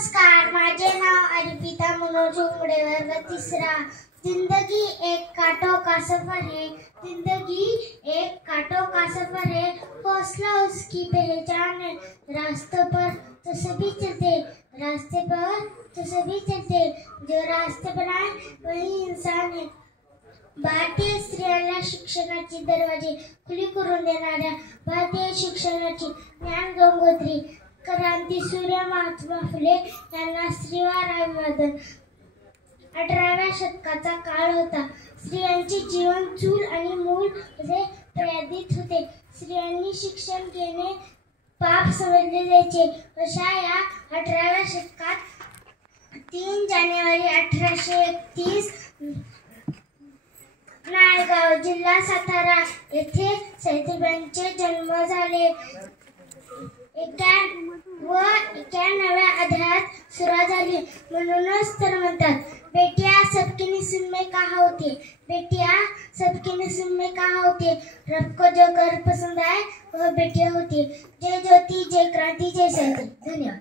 नमस्कार, माझे नाव अर्पिता मनोज उमरे, वर्ग तीसरा। जिंदगी एक कांटों का सफर है, जिंदगी एक कांटों का सफर है, हौसला उसकी पहचान है। रास्तों पर तो सभी चलते, रास्ते पर तो सभी चलते, जो रास्ते बनाए वही इंसान है। भारतीय स्त्रियांना शिक्षणाचे दरवाजे खुले करून देणाऱ्या भारतीय शिक्षणाची ज्ञान गंगोत्री क्रांती सूर्य महात्मा फुले यांना स्त्रीवार अभिवादन। 18व्या शतकाचा काळ होता। स्त्रियांचे जीवन चूल आणि मूल असे मर्यादित होते। स्त्रियांनी शिक्षण घेणे पाप समजले जायचे। अशा या 18व्या शतकात 3 जानेवारी 1831 नायगाव जिल्हा सातारा येथे सावित्रीबाईंचे जन्म झाले। 91व्या अध्यायात सुरुवात झाली। म्हणूनच तर म्हणतात, बेटिया सबकी नसीब में कहा होती, बेटिया सबकी नसीब में कहा होती, रब को जो घर पसंद आए वह बेटियां होती। जय ज्योति, जय क्रांति, जय सावित्री। धन्यवाद।